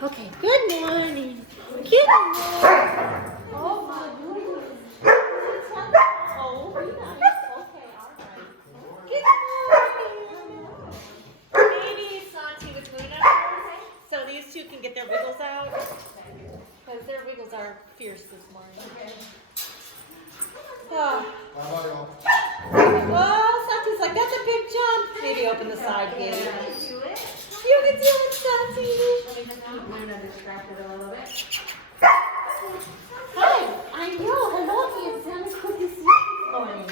Okay, good morning. Good morning. Oh my goodness. Oh, very nice. Okay, all right. Good morning. Maybe Santi with Luna. So these two can get their wiggles out. Because their wiggles are fierce this morning. Oh. Oh, Santi's like, that's a big jump. Maybe open the side gate. You can do it, Santi. Let me just keep Luna distracted a little bit. Hi, I know. Hello, handsome. It's good to see you this morning.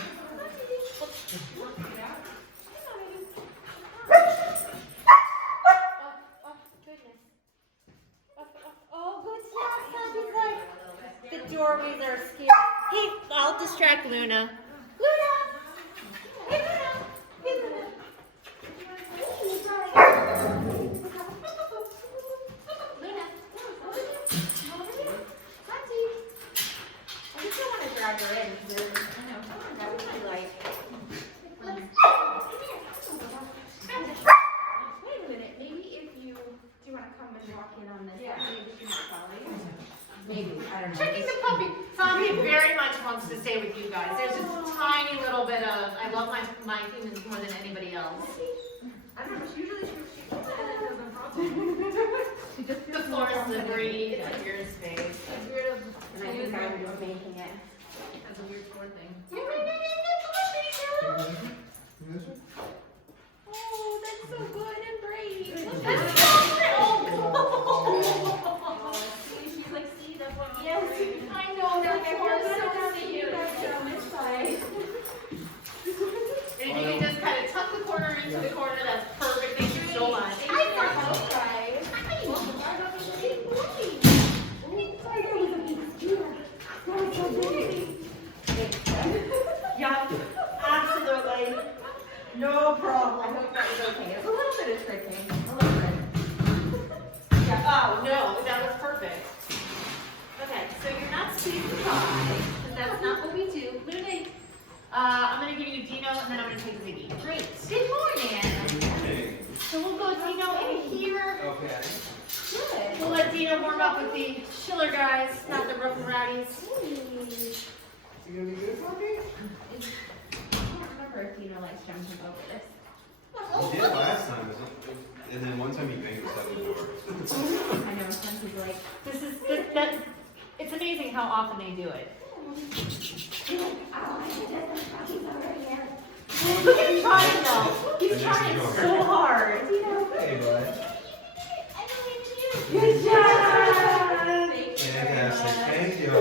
Oh, goodness. Oh, good job, Santi's like, the doorways are scary. Hey, I'll distract Luna. Luna! Hey, Luna! Hey, Luna! Drag her in because that would be like. Wait a minute, maybe if you do you want to come and walk in on this? Yeah. Maybe she might follow you. Maybe, I don't know. Checking the puppy. Santi very much wants to stay with you guys. There's just a tiny little bit of, I love my humans more than anybody else. I don't know, she usually she comes in and does no problem. She just The floor is slippery. It's a weird space. It's weird, and I think I was making it. That's a weird floor thing. Oh, that's so good and brave. That's She's like, see, that's what Yes, I know. That floor is so cute. And if you can just kind of tuck the corner into the corner, that's perfect. Thank you so much. Yep, absolutely. No I problem. hope that was okay. It's a little bit of tricking. A little bit. Yeah. Oh, no, that was perfect. Okay, so you're not squeezing pie, because that's not what we do. Luna, I'm going to give you Dino, and then I'm going to take Ziggy. Great. Good morning. So we'll go Dino in here. Okay. Good. We'll let Dino warm up with the Schiller guys, not the Rough and Rowdies. You gonna be good for me? I can't remember if Dino likes jumping over this. You did last time, and then one time you banged us out the door. I know, sometimes he's like, It's amazing how often they do it. Look at him trying though. He's trying so hard. Hey, bud. Good job. Fantastic. Thank you.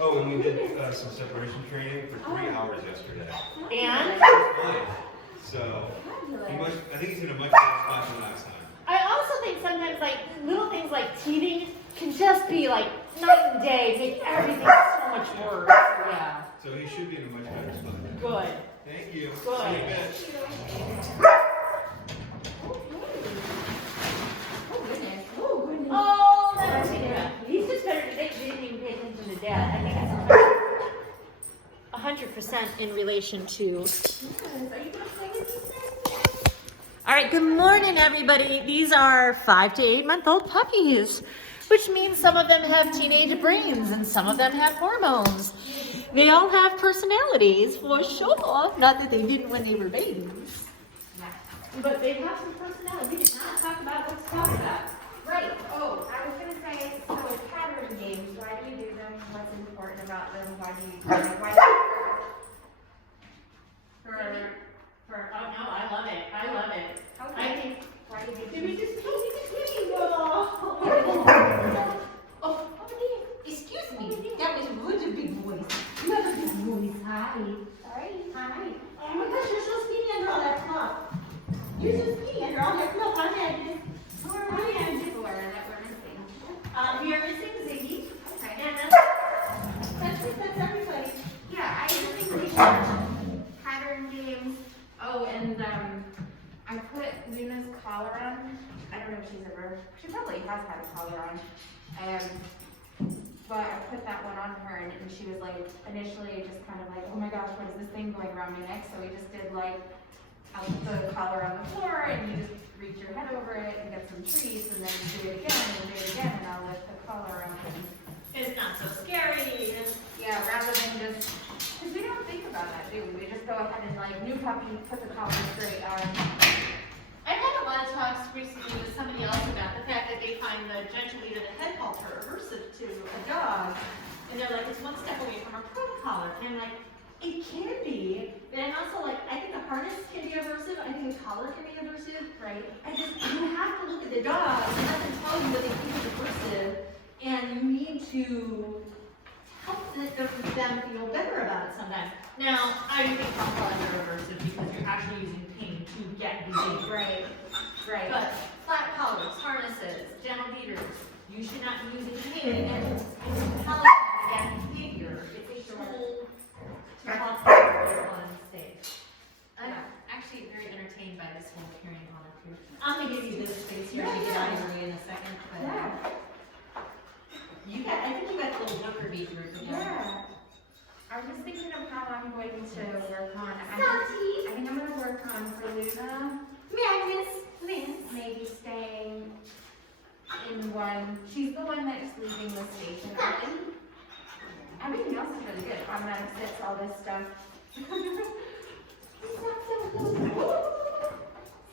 Oh, and we did some separation training for 3 hours yesterday. And Fine. So, I think he's in a much better spot than last time. I also think sometimes like little things like teething can just be like night and day, make everything so much worse. Yeah. So he should be in a much better spot. Good. Thank you. Good. See you in a bit. Oh, that's cute. He's just better today. He didn't even pay attention to Dad. I think it's 100% in relation to. All right, good morning, everybody. These are 5 to 8 month old puppies, which means some of them have teenage brains and some of them have hormones. They all have personalities, for sure. Not that they didn't when they were babies. But they have some personality. We did not talk about what to talk about. right, oh, I was going to say, so pattern games, why do you do them? What's important about them? Why do you do them? Why do you Oh no, I love it. I love it. Okay. I think. Why do you do Did we them? just go Oh, excuse me. That was really a big voice. You have a big voice. Hi. Sorry. Hi. Oh my gosh, you're so skinny under all that fluff. You're so skinny under all that fluff. I had this. Who are we in for that we're missing? We are missing Ziggy. Okay. And that's it. That's everybody. Yeah, I think we should pattern games. Oh, and I put Luna's collar on. I don't know if she probably has had a collar on. But I put that one on her, and she was like, initially just kind of like, oh my gosh, what is this thing going around my neck? So we just did like, I'll put the collar on the floor, and you just reach your head over it and get some some trees and then do it again and do it again and I'll lift the collar up and, It's not so scary. yeah, rather than just, because we don't think about that, do we? We just go ahead and like, new puppy, put the collar straight on. I've had a lot of talks recently with somebody else about the fact that they find the gentle lead or the head halter aversive to a dog. And they're like, it's one step away from a prone collar. And I'm like, it can be. But I'm also like, I think a harness can be aversive. I think a collar can be aversive. Right. You have to look at the dog and let them tell you what they think is aversive. And you need to help them feel better about it sometimes. Now, I do think prone collars are aversive because you're actually using pain to get behavior. Right. Right. But flat collars, harnesses, gentle leaders, you should not be using pain and telling them to get behavior. It's a tool to help everyone safe. I'm actually very entertained by this whole carrying on up here. I'm gonna give you this space here to get out of your way in a second. But Yeah. I think you got the little Booker beat group again. Yeah. I was just thinking of how I'm going to work on, I think I'm gonna work on for Luna, maybe staying in one, she's the one that's leaving the station early. Everything else is really good, automatic sits, all this stuff.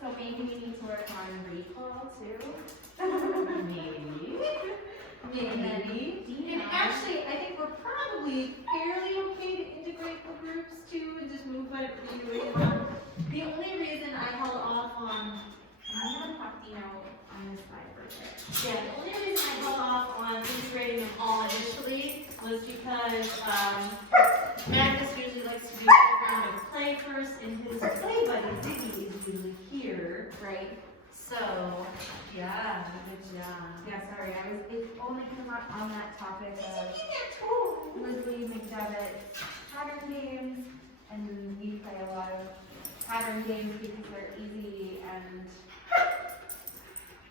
So maybe we need to work on recall too. Maybe. And actually, I think we're probably fairly okay to integrate the groups too and just move whatever you really want. The only reason I held off on, I'm gonna talk Dino on this side for a bit. yeah, the only reason I held off on integrating them all initially was because Magnus usually likes to do a round of play first, and his play buddy Ziggy is usually here. Right? So, yeah, good job. Yeah, sorry, it only came up on that topic of Leslie McDevitt pattern games, and we play a lot of pattern games because they're easy and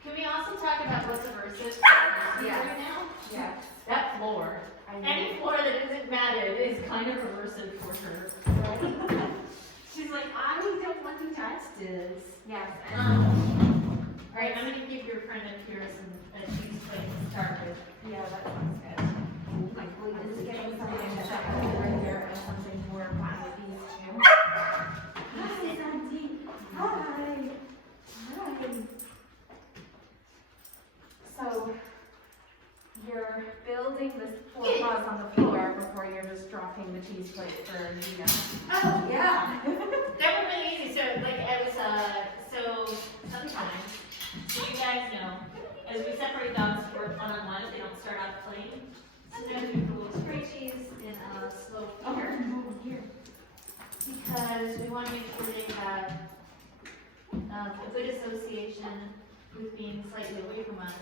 Can we also talk about what's aversive Yeah. right now? yeah. That floor. I know. Any floor that isn't matted is kind of aversive for her. She's like, I don't want to touch this. Yes. All right, I'm gonna give your friend a Kira a cheese plate to start with. Yeah, that sounds good. Like, we just getting something to shut right here and something to work on with these two. Hi, Sandy. Hi. Hi. So, you're building this four paws on the floor before you're just dropping the cheese plate for Nina. Oh, yeah. That was really easy. So, like, it was, so sometimes, so you guys know, as we separate dogs to work one-on-one, if they don't start out playing, sometimes we put little spray cheese in a slow feeder. Because we want to make sure they have a good association with being slightly away from us.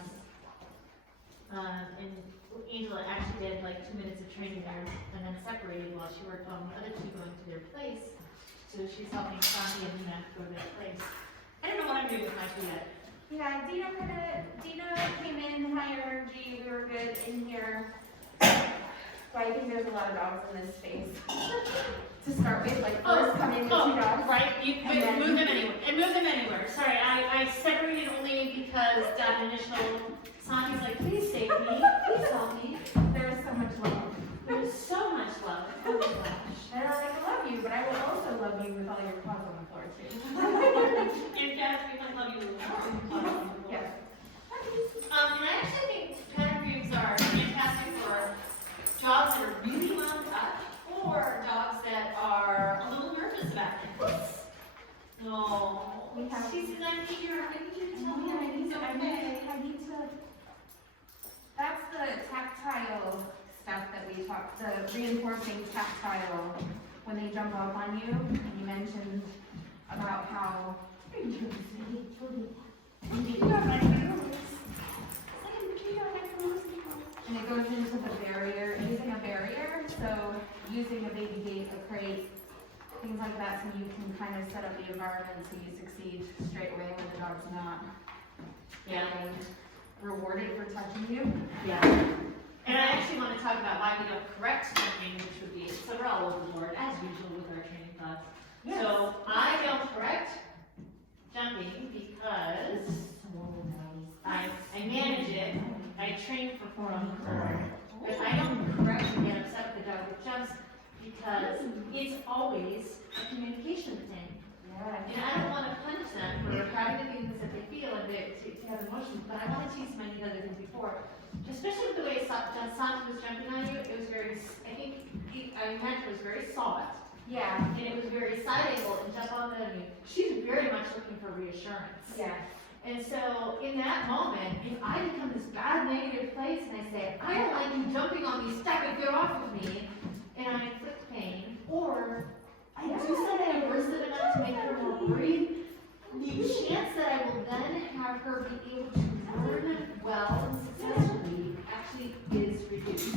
And Angela actually did like 2 minutes of training there and then separated while she worked on the other two going to their place. So she's helping Sandy and Nina go to their place. I don't know what I'm doing with my two yet. Yeah, Dina came in, high energy, we were good in here. But I think there's a lot of dogs in this space. To start with, like first come in with two dogs. Right, you And then- move them anywhere. And move them anywhere. Sorry, I separated only because that initial Sandy's like, please save me, please help me. There is so much love. There's so much love. Oh my gosh. And I'm like, I love you, but I will also love you with all your paws on the floor too. In fact, we might love you more. Yes. And I actually think pattern games are fantastic for dogs that are really wound up or dogs that are a little nervous about things. No. We have- She's an here. I need you to tell me I everything's need okay. to. That's the tactile stuff that we talked, the reinforcing tactile when they jump up on you. And you mentioned about how. And it goes into the barrier, using a barrier, so using a baby gate, a crate, things like that, so you can kind of set up the environment so you succeed straight away when the dog's not Yeah. getting rewarded for touching you. Yeah. And I actually want to talk about why we don't correct jumping, which would be, so we're all over the board, as usual with our training class. So I don't correct jumping because I train for 4 on 4. But I don't correct and get upset with the dog that jumps because it's always a communication thing. Yeah. And I don't want to punish them for having the things that they feel and to have emotions, but I want to teach them I did other things before. Especially with the way Santi was jumping on you, it was very, I imagine it was very soft. Yeah. And it was very side angle and jump on you. She's very much looking for reassurance. Yeah. And so in that moment, if I become this bad negative place and I say, I don't like you jumping on me, stop it, get off of me, and I inflict pain, or I do something aversive enough to make her more worried, the chance that I will then have her be able to learn well and successfully actually is reduced.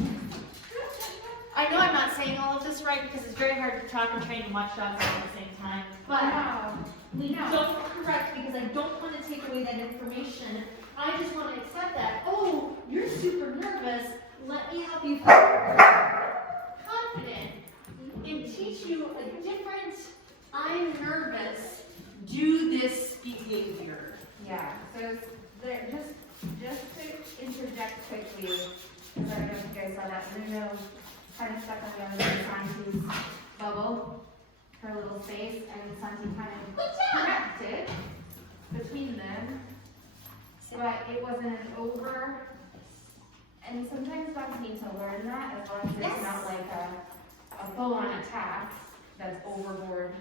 I know I'm not saying all of this right because it's very hard to talk and train and watch dogs at the same time, but we don't correct because I don't want to take away that information. I just want to accept that, oh, you're super nervous, let me help you feel confident and teach you a different, I'm nervous, do this behavior. Yeah, so there, just to interject quickly, because I don't know if you guys saw that, Bruno kind of stuck on the other side of Santi's bubble, her little space, and Santi kind of corrected between them, but it wasn't over. And sometimes dogs need to learn that, as long as it's not like a full-on attack that's overboard,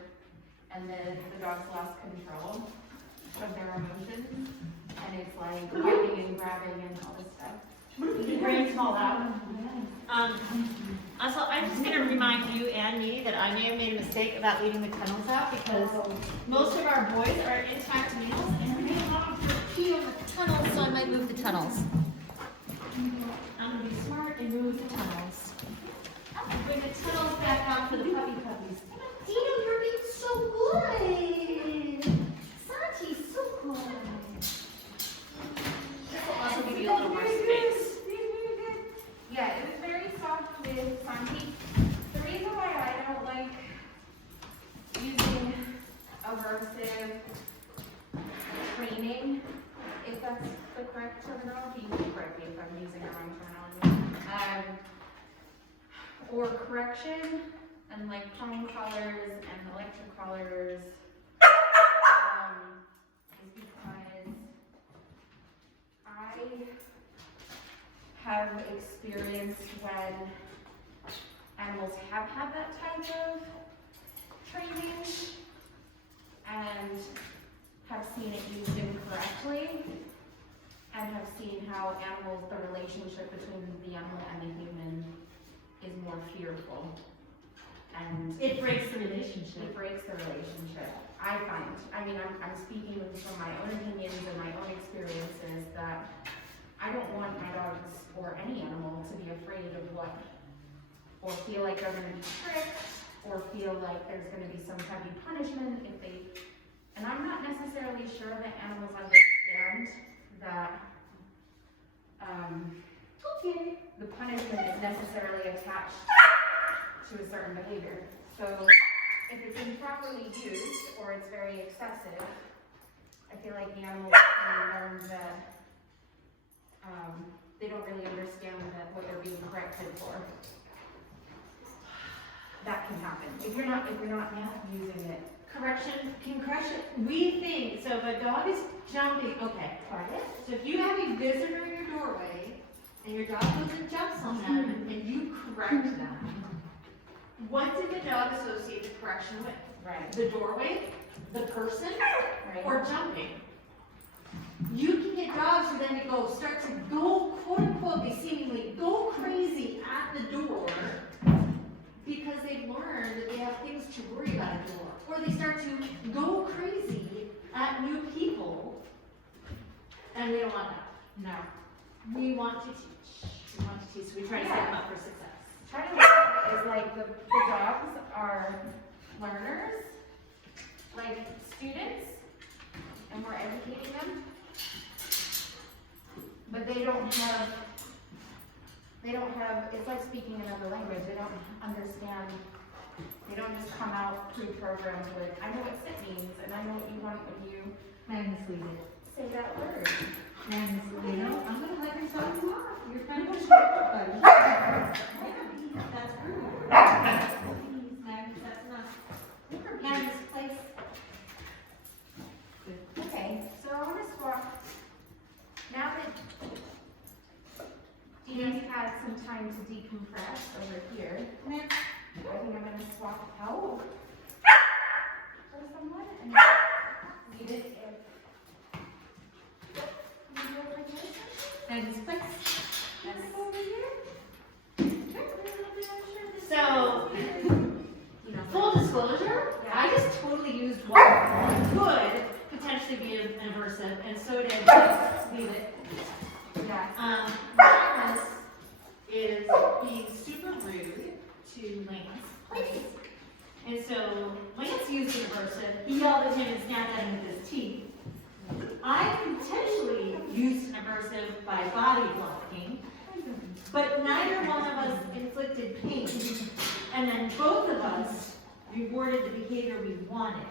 and then the dog's lost control of their emotions, and it's like biting and grabbing and all this stuff. Your brain's small out. Also, I'm just going to remind you and me that I may have made a mistake about leaving the tunnels out because most of our boys are intact males and they want to pee on the tunnels, so I might move the tunnels. I'm going to be smart and move the tunnels. Bring the tunnels back out for the puppy puppies. Dino, you're being so good. Santi's so good. This will also give you a little more space. Yeah, it was very soft with Santi. The reason why I don't like using aversive training, if that's the correct terminology, you can correct me if I'm using the wrong terminology, or correction, and like tone collars and electric collars, is because I have experienced when animals have had that type of training and have seen it used incorrectly and have seen how animals, the relationship between the animal and the human is more fearful. And It breaks the relationship. it breaks the relationship. I find, I'm speaking from my own opinions and my own experiences, that I don't want my dogs or any animal to be afraid of what, or feel like they're going to be tricked, or feel like there's going to be some heavy punishment if they, and I'm not necessarily sure that animals understand that the punishment is necessarily attached to a certain behavior. So if it's improperly used or it's very excessive, I feel like the animals can learn that they don't really understand that what they're being corrected for. That can happen if you're not using it. Correction, we think, so if a dog is jumping, okay, so if you have a visitor in your doorway, and your dog goes and jumps on them, and you correct them, what did the dog associate the correction with? Right. The doorway, the person, Right. or jumping? You can get dogs who then start to go, quote unquote, they seemingly go crazy at the door because they've learned that they have things to worry about at the door. Or they start to go crazy at new people, and we don't want that. No. We want to teach. We want to teach, so we try to set them up for success. Trying to look at it as like the dogs are learners, like students, and we're educating them. But they don't have, it's like speaking another language. They don't understand, they don't just come out pre-programmed with, I know what sit means, and I know what you want when you Magnus lead it. say that word. Magnus lead it. I'm going to let her tell you why. had some time to decompress over here. I think I'm gonna swap out for someone and leave it and just place. Over here. So, You know, full disclosure, Yeah. I just totally used what could potentially be an aversive, and so did leave it. yeah. Magnus is being super rude to Lance. And so Lance used an aversive. He yelled at him and snapped at him with his teeth. I potentially used an aversive by body blocking, but neither one of us inflicted pain. And then both of us rewarded the behavior we wanted.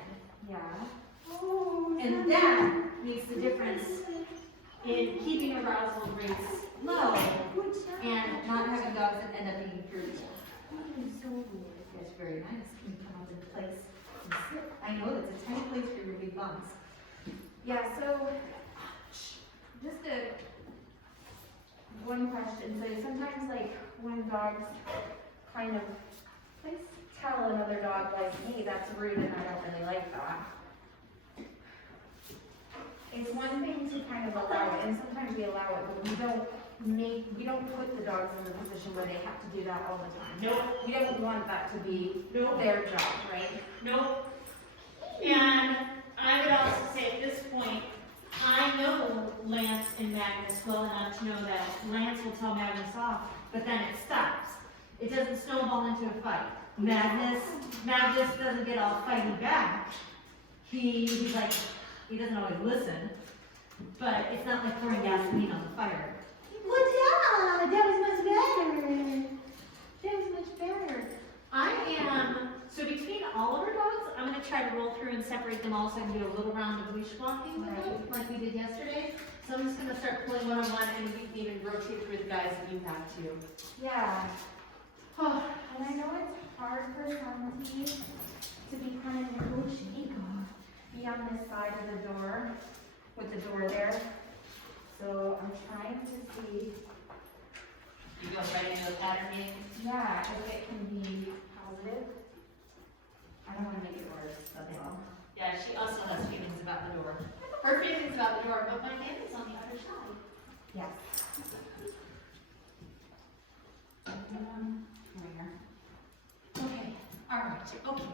Yeah. And that makes the difference in keeping arousal rates low and not having dogs that end up being irritable. That's very nice. Can you come up in place and sit? I know that's a tiny place for your big bums. Yeah, so just one question. So sometimes like when dogs kind of tell another dog like, hey, that's rude and I don't really like that. It's one thing to kind of allow it, and sometimes we allow it, but we don't put the dogs in the position where they have to do that all the time. Nope. We don't want that to be Nope. their job, right? Nope. And I would also say at this point, I know Lance and Magnus well enough to know that Lance will tell Magnus off, but then it stops. It doesn't snowball into a fight. Magnus doesn't get all fighty back. He's like, he doesn't always listen, but it's not like pouring gasoline on the fire. Well, yeah, that was much better. That was much better. So between all of our dogs, I'm going to try to roll through and separate them all so I can do a little round of leash walking with them, like we did yesterday. So I'm just going to start pulling one on one, and you can even rotate through the guys that you have too. Yeah. Oh, and I know it's hard for somebody to be kind of negotiating, be on this side of the door, with the door there. So I'm trying to see, You go right into the pattern game. yeah, if it can be positive. I don't want to make it worse, that's all. Yeah, she also has feelings about the door. Her feelings about the door, but my family's on the other side. Yes. Okay, all right, okay,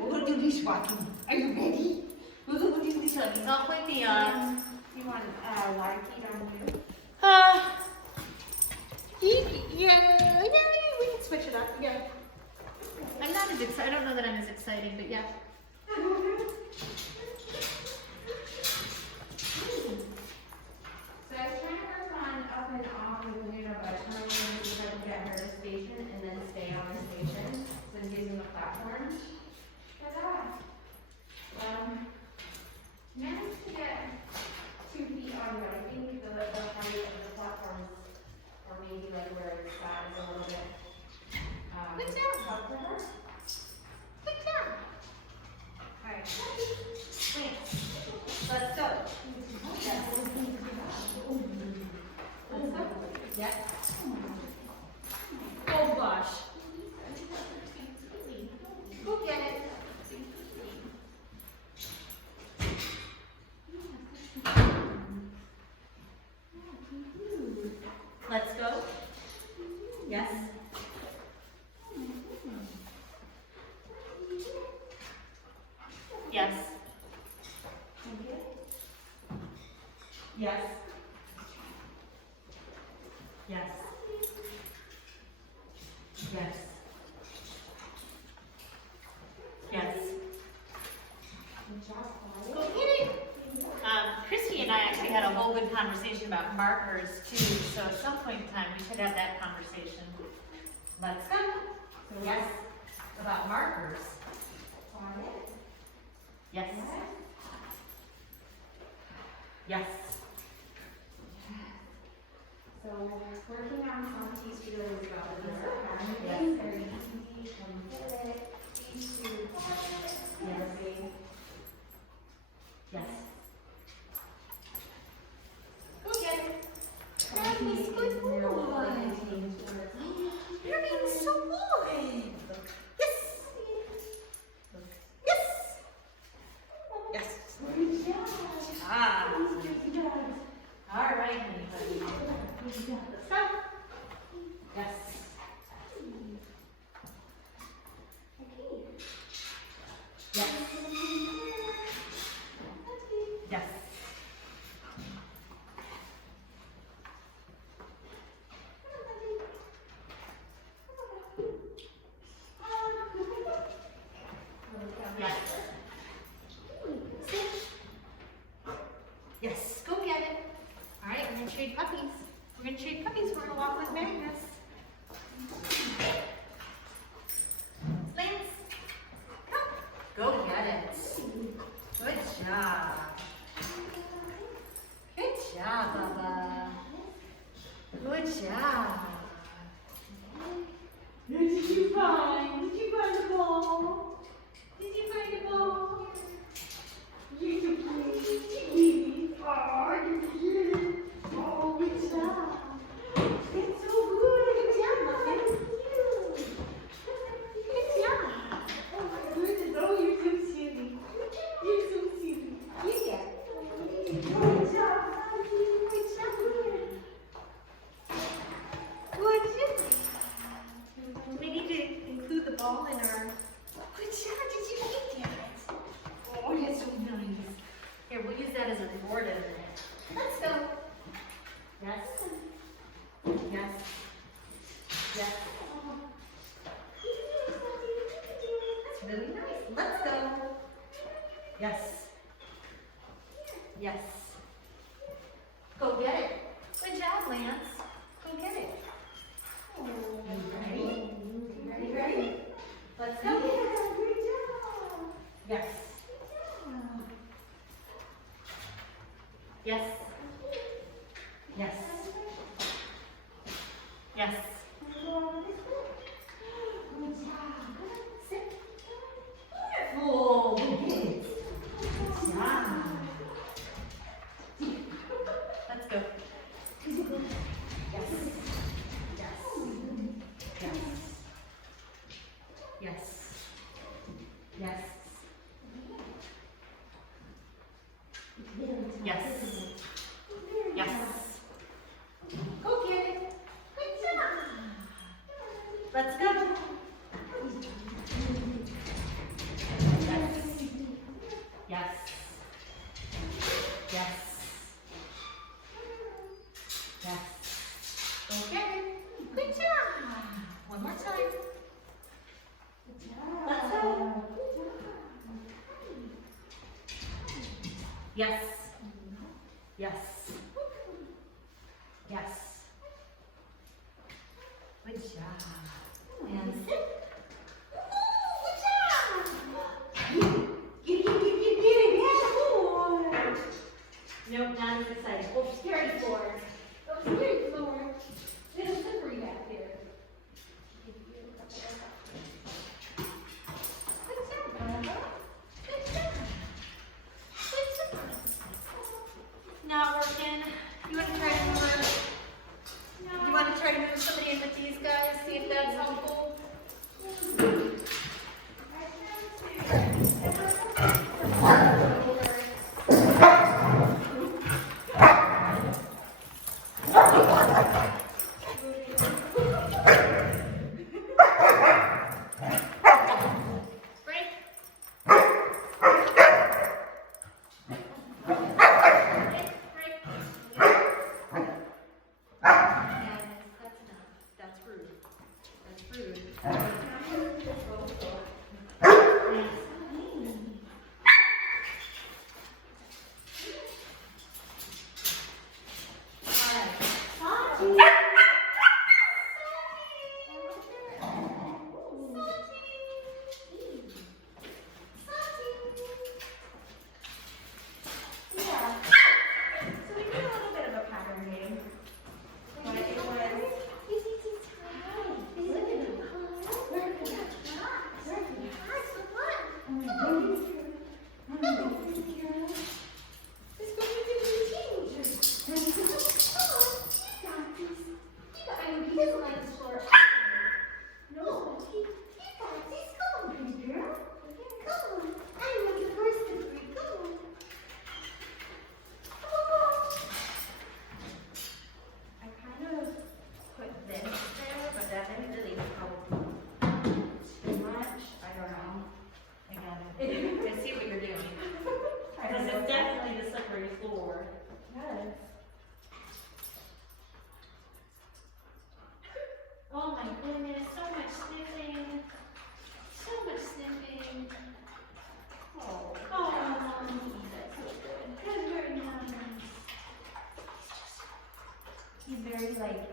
we're gonna do leash walking. Are you ready? We're gonna do leash walking. I'll point the, You want Larky down here? yeah, we can switch it up, yeah. I'm not as excited, I don't know that I'm as exciting, but yeah. So I was trying to work on up and off with Luna, but I'm trying to see if I can get her to station and then stay on the station, so I'm using the platform. Ta-da! Managed to get 2 feet on, but I think the height of the platform, or maybe like where it's at is a little bit, Good job. up for her. Good job. Alright. Let's go. Let's go. Yep. Oh gosh. Go get it. Let's go. Yes. Yes. Yes. Yes. Yes. Yes. Go get it. Christy and I actually had a whole good conversation about markers too, so at some point in time we should have that conversation. Let's go. So yes, about markers. Yes. Yes. So working on some of these feelings about the door. Yes. Very easy, come get it, easy to Yes. Yes. go get it. That was good Yes, go get it. All right, we're gonna trade puppies. We're gonna trade puppies. We're gonna walk with Magnus. Lance, come. Go get it. Good job. Good job, Bubba. Good job. Did you find the ball? Did you find the ball? You're so cute. Oh, you're cute. Oh, good job. It's so good. Good job, Muffin. Good job. Oh, my goodness. Oh, you're so silly. You're so silly. Yeah. Good job, Muffin. Good job. Good job. We need to include the ball in our... Good job. Did you get it? Oh, that's so nice. Here, we'll use that as a reward in a minute. Let's go. Yes. Yes. Yes. That's really nice. Let's go. Yes. Yes. Go get it. Good job, Lance. Go get it. Oh, you ready? You ready? Let's go. Good job. Yes. Yes. Yes. Yes. Good job. Sit. Wonderful. Good job. Let's go. Yes. Yes. Yes. Yes. Yes. Yes. Yes. Go get it. Good job. Let's go. Yes. Yes. Yes. Yes. Go get it. Good job. One more time. Let's go. Yes. Yes. Yes. Good job. And sit. Good job. Get it. Yeah, nope, not as exciting. Oh, scary floor. Oh, scary floor. Little slippery back here. Good job, Bubba. Good job. Good job. Not working. You want to try to move? You want to try to move somebody in with these guys? See if that's helpful.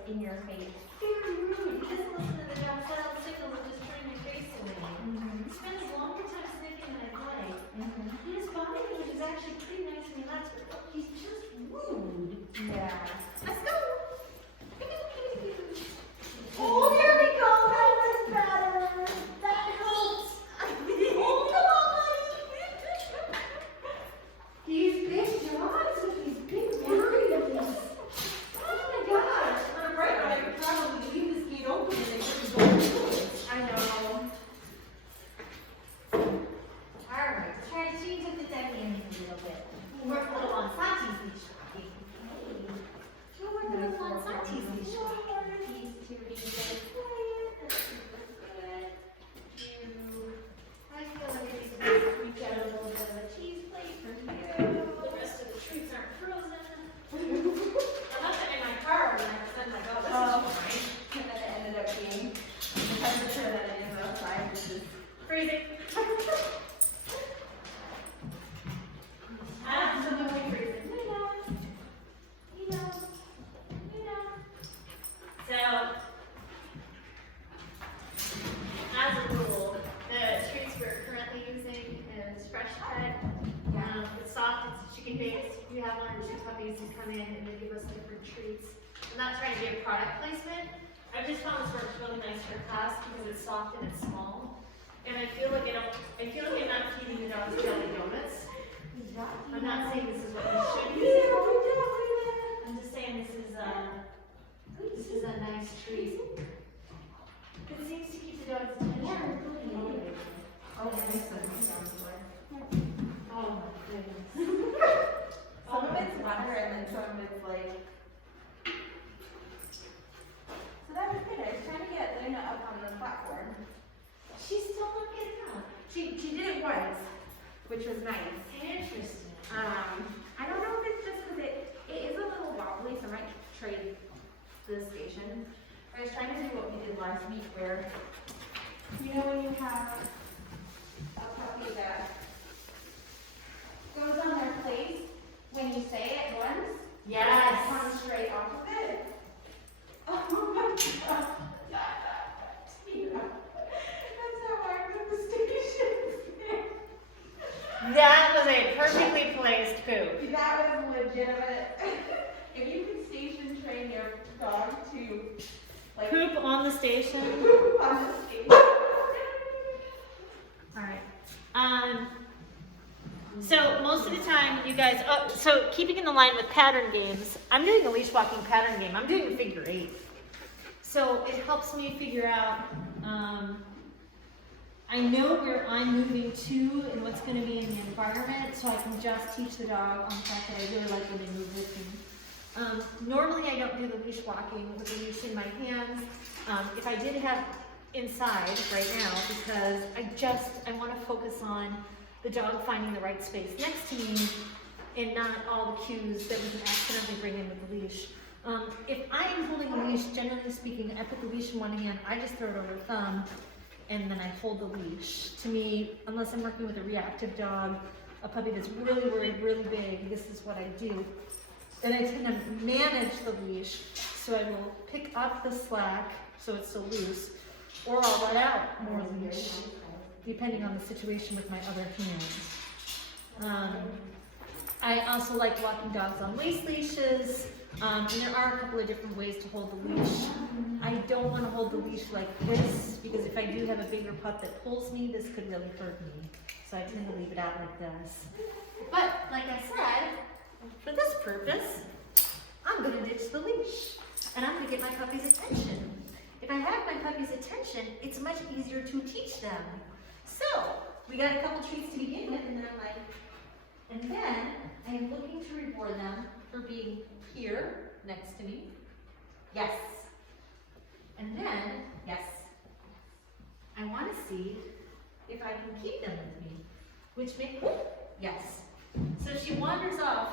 in your face. Very rude. He doesn't listen to the docile signals and just turning my face away. He spends a longer time sniffing than I'd like. His body language is actually pretty nice and relaxed, but he's just rude. Yeah. Let's go. Oh, there we go. That was better. That helps. Oh, come on, buddy. He's big jaws with these big worries. Oh my gosh. On a break, I could probably leave this gate open and they couldn't go into it. I know. Alright, try to change up the dynamic a little bit. We'll work a little on Santi's leash. We'll work a little on Santi's leash. These two reasons. I feel like I need to reach out a little bit of a cheese plate for you. The rest of the treats aren't frozen. I left them in my car when I was sent like, oh, this is fine. And then it ended up being the temperature that it is outside, which is Freezing. Absolutely freezing. So, as a rule, the treats we're currently using is Fresh Cut. It's soft, it's chicken based. We have 1 or 2 puppies who come in and they give us different treats. I'm not trying to get product placement. I just found this works really nice for class because it's soft and it's small. And I feel like I'm not feeding the dogs jelly donuts. I'm not saying this is what you should use it for. I'm just saying this is a nice treat. It seems to keep the dog's attention. oh, that makes sense. Oh my goodness. Some of it's butter and then some of it's like. So that was good. I was trying to get Luna up on the platform. She's still not getting up. She did it once, which was nice. Interesting. I don't know if it's just because it is a little wobbly, so I might trade the station. I was trying to do what we did last week where, you know when you have a puppy that goes on their place when you say it once? Yes. It comes straight off of it. Oh my god. Tina. That's how I put the stations in. That was a perfectly placed poop. That was legitimate. If you can station train your dog to like Poop on the station. poop on the station. Alright. So most of the time, you guys, so keeping in the line with pattern games, I'm doing a leash walking pattern game. I'm doing a figure 8. So it helps me figure out, I know where I'm moving to and what's going to be in the environment, so I can just teach the dog on the fact that I really like when they move with me. Normally I don't do the leash walking with the leash in my hands. If I did have inside right now, because I want to focus on the dog finding the right space next to me and not all the cues that we can accidentally bring in with the leash. If I am holding a leash, generally speaking, I put the leash in one hand, I just throw it over the thumb, and then I hold the leash. To me, unless I'm working with a reactive dog, a puppy that's really worried, really big, this is what I do. Then I tend to manage the leash, so I will pick up the slack so it's still loose, or I'll let out more leash, depending on the situation with my other hands. I also like walking dogs on lace leashes, and there are a couple of different ways to hold the leash. I don't want to hold the leash like this, because if I do have a bigger pup that pulls me, this could really hurt me. So I tend to leave it out like this. But, like I said, for this purpose, I'm going to ditch the leash, and I'm going to get my puppy's attention. If I have my puppy's attention, it's much easier to teach them. So, we got a couple treats to begin with, and then I am looking to reward them for being here next to me. Yes. And then, yes. I want to see if I can keep them with me, which makes, yes. So she wanders off.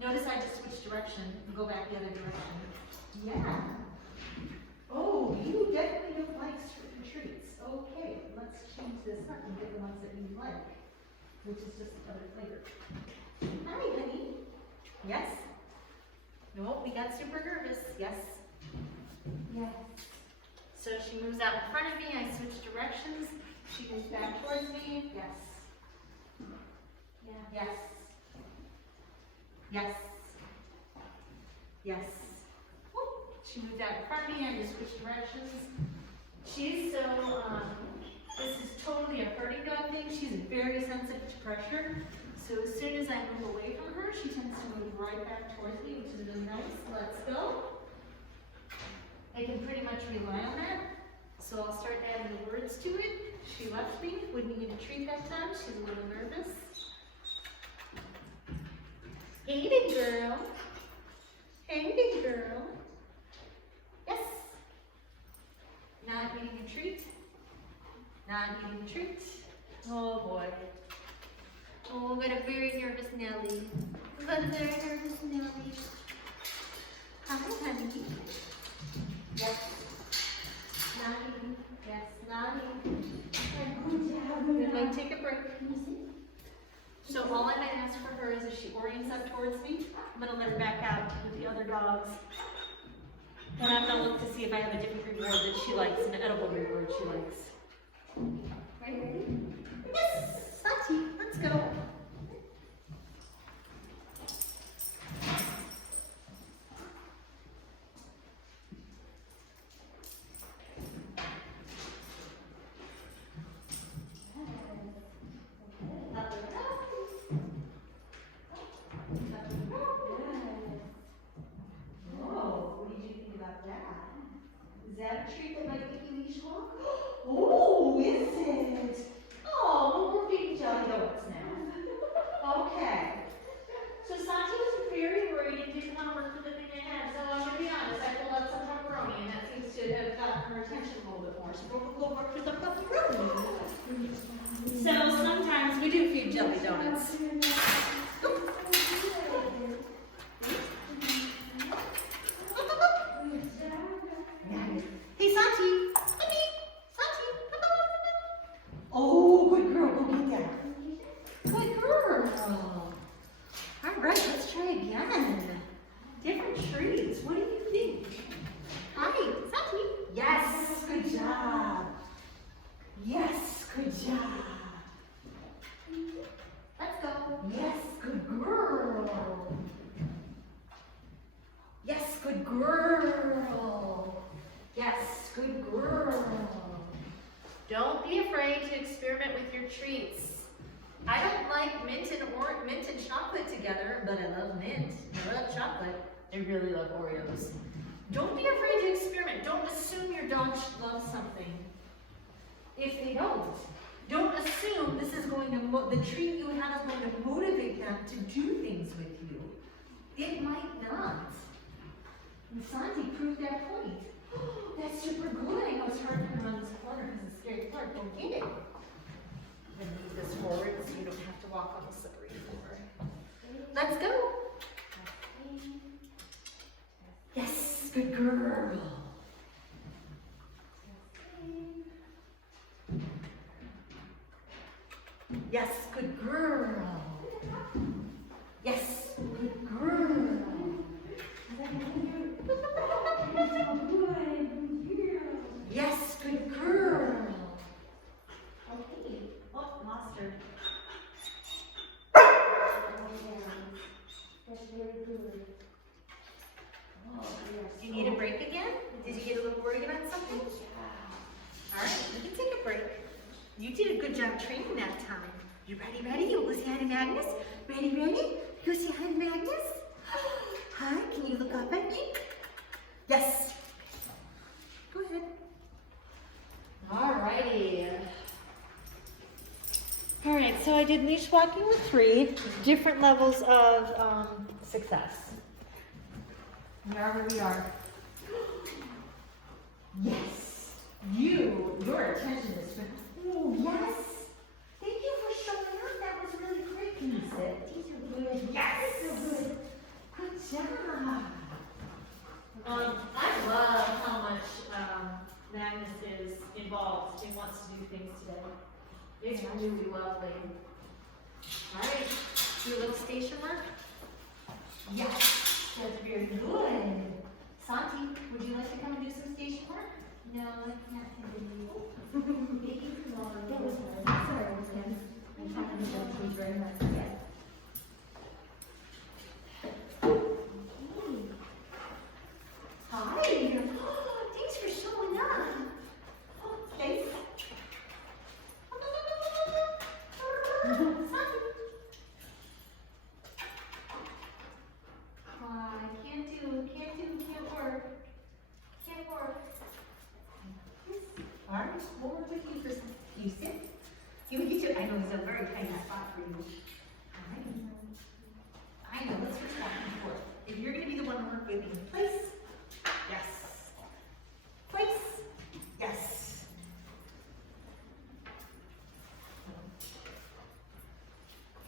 Notice I just switched direction and go back the other direction. Yeah. Oh, you definitely don't like certain treats. Okay, let's change this up and get the ones that you like, which is just the other flavor. Hi, honey. Yes? No, we got super nervous. Yes. Yes. So she moves out in front of me, I switch directions, she moves back towards me. Yes. Yeah. Yes. Yes. Yes. Whoop. She moved out in front of me, I just switched directions. She's so, this is totally a herding dog thing. She's very sensitive to pressure. So as soon as I move away from her, she tends to move right back towards me, which is really nice. Let's go. I can pretty much rely on that. So I'll start adding the words to it. She left me, wouldn't get a treat that time. She's a little nervous. Hey, big girl. Hey, big girl. Yes. Not eating a treat. Not eating a treat. Oh boy. Oh, got a very nervous Nelly. Got a very nervous Nelly. Hi, honey. Yes. Not eating. Yes, not eating. Good job. Take a break. So all I might ask for her is if she orients up towards me, I'm going to let her back out with the other dogs. And I'm going to look to see if I have a different reward that she likes, an edible reward she likes. Ready? Yes! Santi, let's go. Is that a treat that might make you leash walk? Oh, is it? Oh, well, we're feeding jelly donuts now. Okay. So Santi was very worried and didn't want to work with the thing I had. So I'm going to be honest, I pulled out some pepperoni and that seems to have gotten her attention a little bit more. So we'll work with the pepperoni. So sometimes we do feed jelly donuts. Hey, Santi! Honey! Santi! Oh, good girl. Go get that. Good girl. All right, let's try again. Different treats. What do you think? Hi, Santi. Yes, good job. Yes, good job. Let's go. Yes, good girl. Yes, good girl. Yes, good girl. Don't be afraid to experiment with your treats. I don't like mint and chocolate together, but I love mint. I love chocolate. I really love Oreos. Don't be afraid to experiment. Don't assume your dog loves something if they don't. Don't assume this is going to the treat you have is going to motivate them to do things with you. It might not. And Santi proved that point. Oh, that's super good. I know it's hard to come around this corner because it's scary part. Go get it. And move this forward so you don't have to walk on the slippery floor. Let's go. Yes, good girl. Yes, good girl. Yes, good girl. Yes, good girl. Okay. Oh, lost her. That's very good. Oh, yes. Do you need a break again? Did you get a little worried about something? All right, we can take a break. You did a good job training that time. You ready? You go see Honey Magnus? Ready? You go see Honey Magnus? Hi, can you look up at me? Yes. Go ahead. Alrighty. Alright, so I did leash walking with 3 different levels of success. Now where we are. Yes. Your attention is good. Oh, yes. Thank you for showing up. That was really great. Can you sit? These are good. Yes. So good. Good job. I love how much Magnus is involved and wants to do things today. It's really lovely. All right, do a little station work? Yes, that's very good. Santi, would you like to come and do some station smaller? No, I can't continue. Maybe smaller. That was hard. Sorry, Ken. I'm talking about you very much. Yeah. Hi. Thanks for showing up. Thanks. Can't work. All right, we'll work with you for some. You sit. You get to. I know it's a very tiny spot for you. All right. I know. Let's just back and forth. If you're going to be the one to work with me, place. Yes. Place. Yes.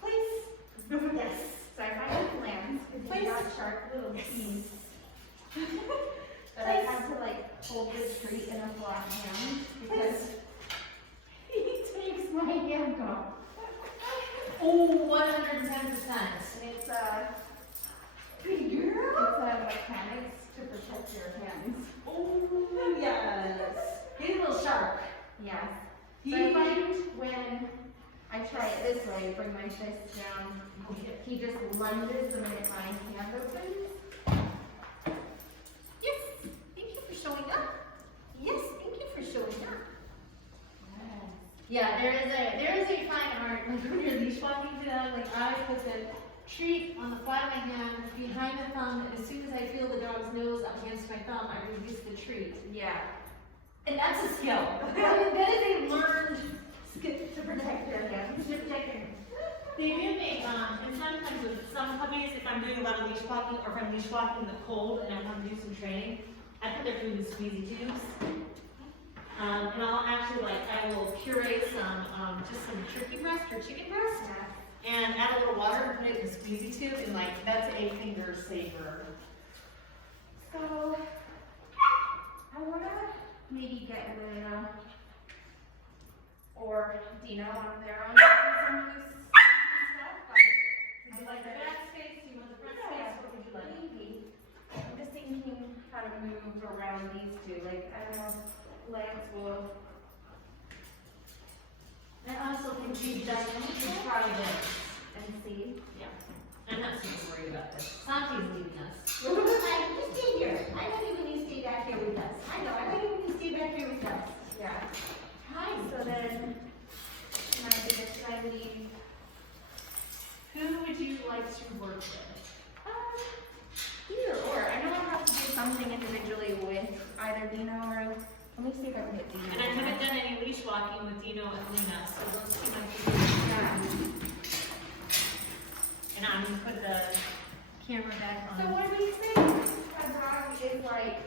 Place. Yes. So I find the plans because they got sharp little teeth. But I had to like hold the treat in a flat hand because he takes my hand off. Oh, 110%. It's pretty girl. It's mechanics to protect your hands. Oh, yes. He's a little sharp. Yes. So I find when I try it this way, bring my fist down, he just lunges the minute my hand opens. Yes. Thank you for showing up. Yes, thank you for showing up. Yeah, there is a fine art like when you're leash walking to them. Like I put the treat on the flat of my hand behind the thumb, and as soon as I feel the dog's nose up against my thumb, I release the treat. Yeah. And that's a skill. That is a learned skill To protect their hands. to protect them. They do make, and sometimes with some puppies, if I'm doing a lot of leash walking, or if I'm leash walking in the cold and I want to do some training, I put their food in squeezy tubes. And I'll actually I will puree just some turkey breast or chicken breast, and add a little water and put it in a squeezy tube, and that's a finger saver. So I want to maybe get Luna or Dino on their own some loose stuff. Would you like the back space? Do you want the front space? What would you like? Maybe. I'm just thinking how to move around these two. Like, I don't know, Lance will. I also think we should try this. And see. Yeah. I'm not super worried about this. Santi's leaving us. You stay here. I know you when you stay back here with us. I know you when you stay back here with us. Yeah. Hi. So then, my biggest I leave. Who would you like to work with? Either or. I know I have to do something individually with either Dino or. Let me see if I can get Dino. And I haven't done any leash walking with Dino and Luna, so those two might be. Yeah. And I'm gonna put the camera back on. So what do we say a dog is like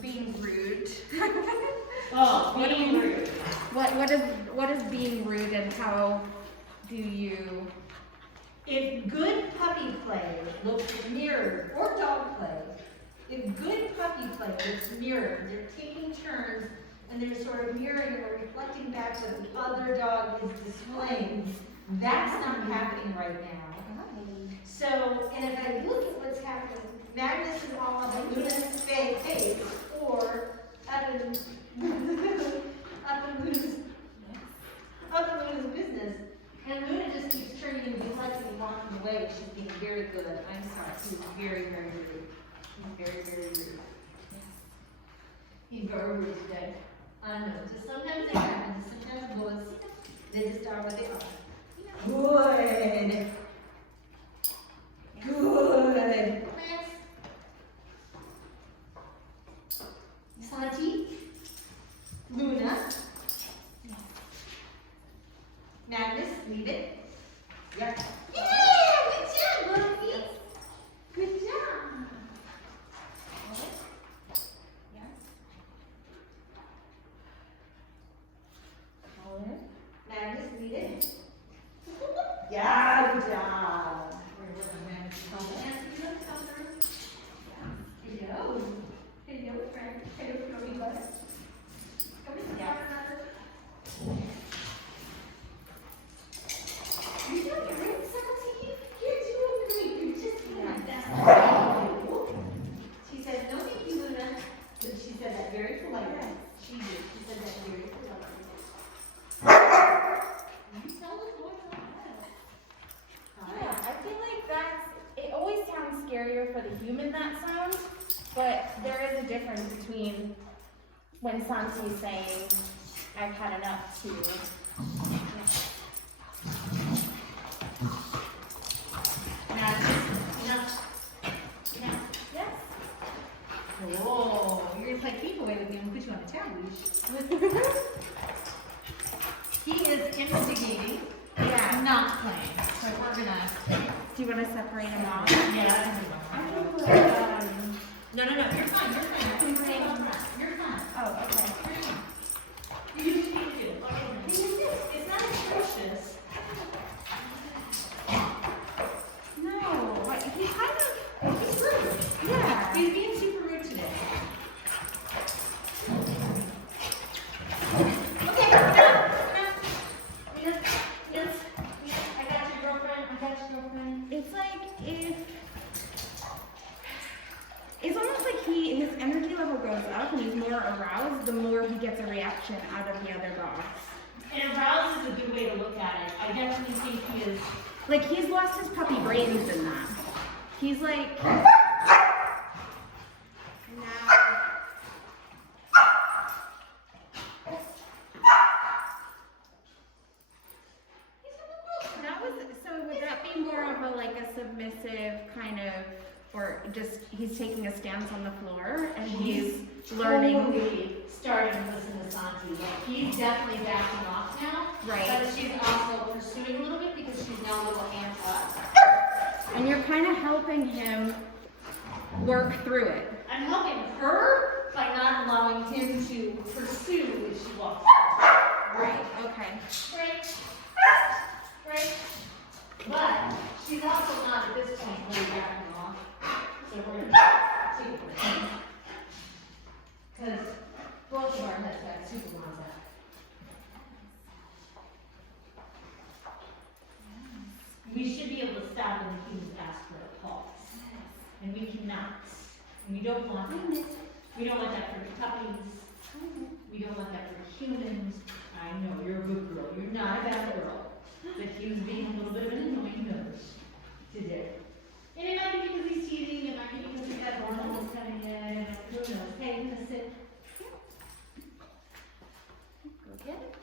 being rude? Oh, being rude. What is being rude and how do you? If good puppy play looks mirrored, or dog play, if good puppy play looks mirrored, they're taking turns and they're sort of mirroring or reflecting back what the other dog is displaying, that's not happening right now. So, and if I look at what's happening, Magnus is all on Luna's face, or up in Luna's business, and Luna just keeps turning and deflecting and walking away. She's being very good. I'm sorry, she's very, very rude. He's very, very rude. He's very rude today. I know, just sometimes they happen, sometimes boys, they just are what they are. Good. Good. Max. Santi. Luna. Magnus, leave it. Yeah. Yeah, good job, Buffy. Good job. Yes. Magnus, leave it. Yeah, good job. difference between when Santi's saying, I've had enough, to, yes. Oh, you're gonna play keep away with me and put you on a tail leash. He is instigating, Yeah. not playing. So we're gonna. Do you want to separate them off? Yeah. No, you're fine. You're fine. I can bring You're fine. Oh, okay. You just need to. It's not atrocious. No, but he kind of, He's rude. yeah. He's being super rude today. Okay, no. Yes. I got your girlfriend. It's like if, it's almost like his energy level goes up and he's more aroused, the more he gets a reaction out of the other dogs. And aroused is a good way to look at it. I definitely think he is. Like he's lost his puppy brains in that. He's like, now, that was, so would that be more of a like a submissive kind of, or just he's taking a stance on the floor and he's learning? Totally starting to listen to Santi. Like he's definitely backing off now. Right. But she's also pursuing a little bit because she's now a little amped up. And you're kind of helping him work through it. I'm helping her by not allowing him to pursue as she walks. Right. Okay. Right. But she's also not at this point really backing off. So we're gonna take it. Because both of our heads got super on that. We should be able to stop when the humans ask for a pulse. And we cannot. And we don't want that. We don't want that for puppies. We don't want that for humans. I know, you're a good girl. You're not a bad girl. But he was being a little bit of an annoying nose today. And it might be because he's teething, it might be because he's got hormones coming in, who knows. Hey, I'm gonna sit. Go get it.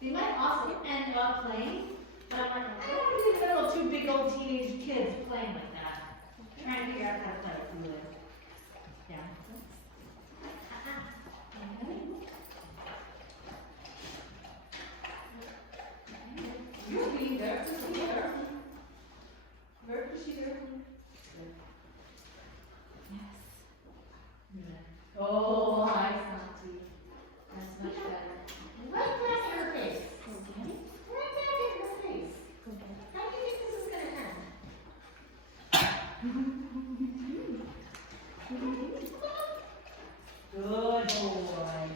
They might also end up playing, but I'm like, I don't think they're little two big old teenage kids playing like that. Trying to figure out how to play it through it. Yeah. You'll be there. You'll be there. Very pushy there. Yes. Oh, hi, Santi. That's much better. Right back in her face. Right back in her face. How do you think this is going to end? Good boy.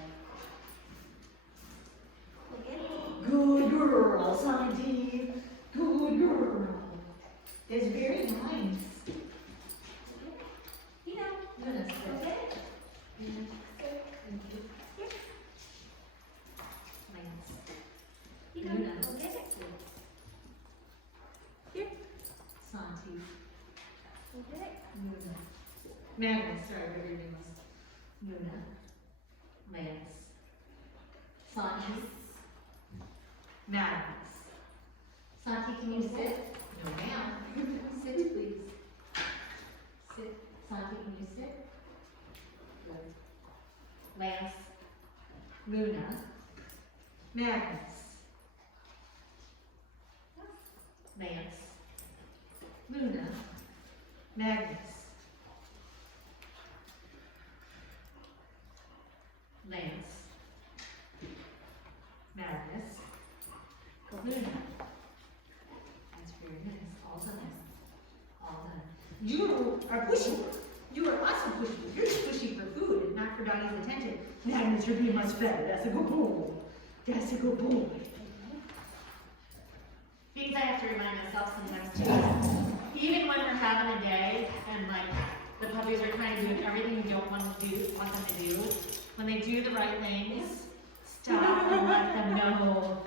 Good girl, Santi. Good girl. That's very nice. You know, Luna, okay? Luna, okay? Here. Santi. Okay. Luna. Magnus, sorry, whatever your name was. Luna. Lance. Santi. Magnus. Santi, can you sit? No, ma'am. Sit, please. Sit. Santi, can you sit? Good. Lance. Luna. Magnus. Lance. Luna. Magnus. Lance. Magnus. Luna. That's very nice. All done. All done. You are pushy. You are also pushy. You're just pushy for food and not for Donnie's attention. Magnus, you're being much better. That's a good boy. That's a good boy. Things I have to remind myself sometimes too. Even when we're having a day and like the puppies are kind of doing everything we don't want them to do, when they do the right things, stop and let them know.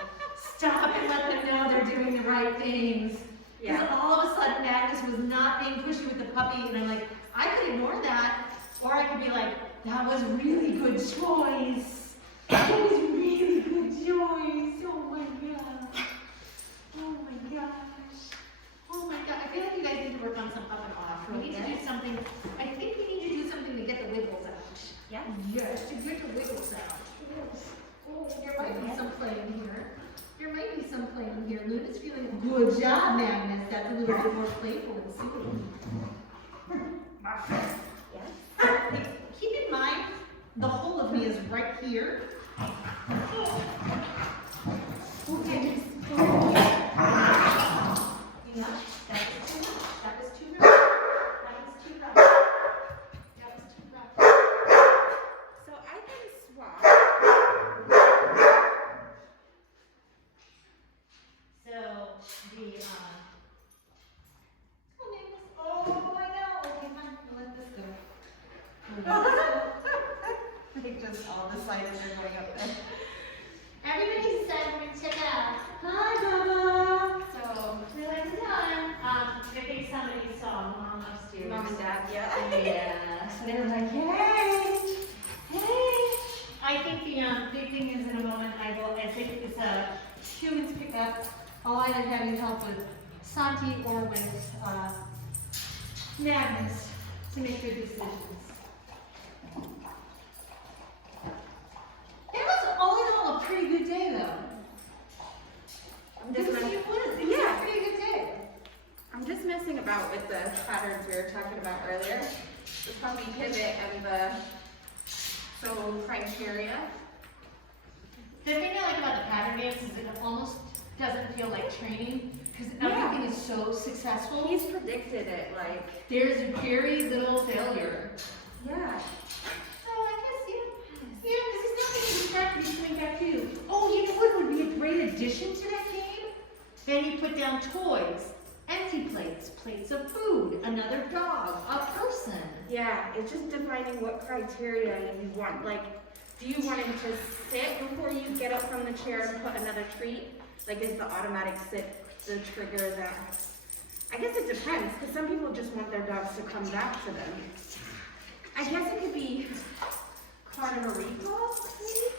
Stop and let them know they're doing the right things. Because all of a sudden Magnus was not being pushy with the puppy, and I'm like, I could ignore that, Or I could be like, that was really good choice. That was really good choice. Oh my gosh. Oh my gosh. Oh my god. I feel like you guys need to work on some up and off. We need to do something. I think we need to do something to get the wiggles out. Yeah. Yes, to get the wiggles out. Oh, there might be some playing here. There might be some playing here. Luna's feeling good job, Magnus. That's a little bit more playful and sweet. Yes. Keep in mind, the whole of me is right here. Okay. Yeah, that was too much. That was too rough. That was too rough. That was too rough. So I can swap. So the oh, Magnus. Oh, I know. Okay, fine. We'll let this go. I think just all the sliders are going up there. Everybody's decided we're gonna check out. Hi, Bubba. So, We like to run. I think somebody saw Mom upstairs. mom and dad, yeah. Yeah. So they were like, hey, hey. I think the big thing is in a moment. I think it's humans pick up. I'll either have you help with Santi or with Magnus to make good decisions. It was all in all a pretty good day, though. I'm just, It was a pretty good day. I'm just messing about with the patterns we were talking about earlier. The puppy pivot and the criteria. The thing I like about the pattern dance is it almost doesn't feel like training because everything is so successful. He's predicted it, like, There's very little failure. yeah. So I guess, yeah, because he's not going to distract me coming back to you. Oh, you know what would be a great addition to that game? Then you put down toys, empty plates, plates of food, another dog, a person. Yeah, it's just defining what criteria you want. Like, do you want him to sit before you get up from the chair and put another treat? Like, is the automatic sit the trigger that? I guess it depends, because some people just want their dogs to come back to them. I guess it could be part of a recall, maybe?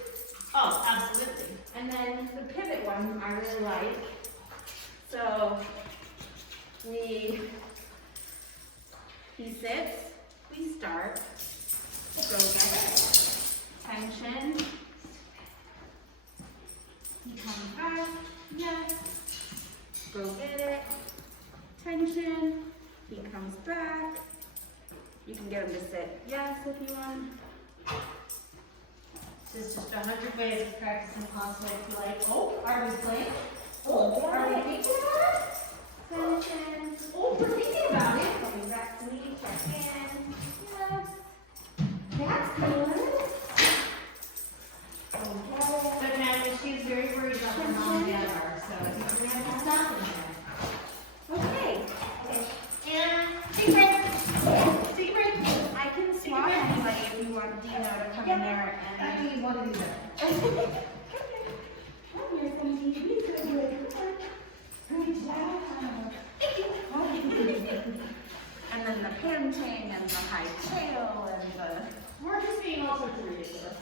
Oh, absolutely. And then the pivot one I really like. So he sits, we start, go get it. Tension. He comes back, yes. Go get it. Tension. He comes back. You can get him to sit, yes, if you want. This is just 100 ways of practicing possible to like, oh, are we playing? Oh, are we thinking about it? Tension. Oh, we're thinking about it. Coming back to me, check in. Yes. That's good. Okay. But Madeline, she's very worried about her mom and dad are, so we're going to have to stop them Okay. there. And take a break. Take a break. I can swap anybody if you want Dino to come in there I and. think you want to do that. Come here, Sandy. Be so good. Good job. And then the panting and the high tail and the. We're just being all sorts of ridiculous.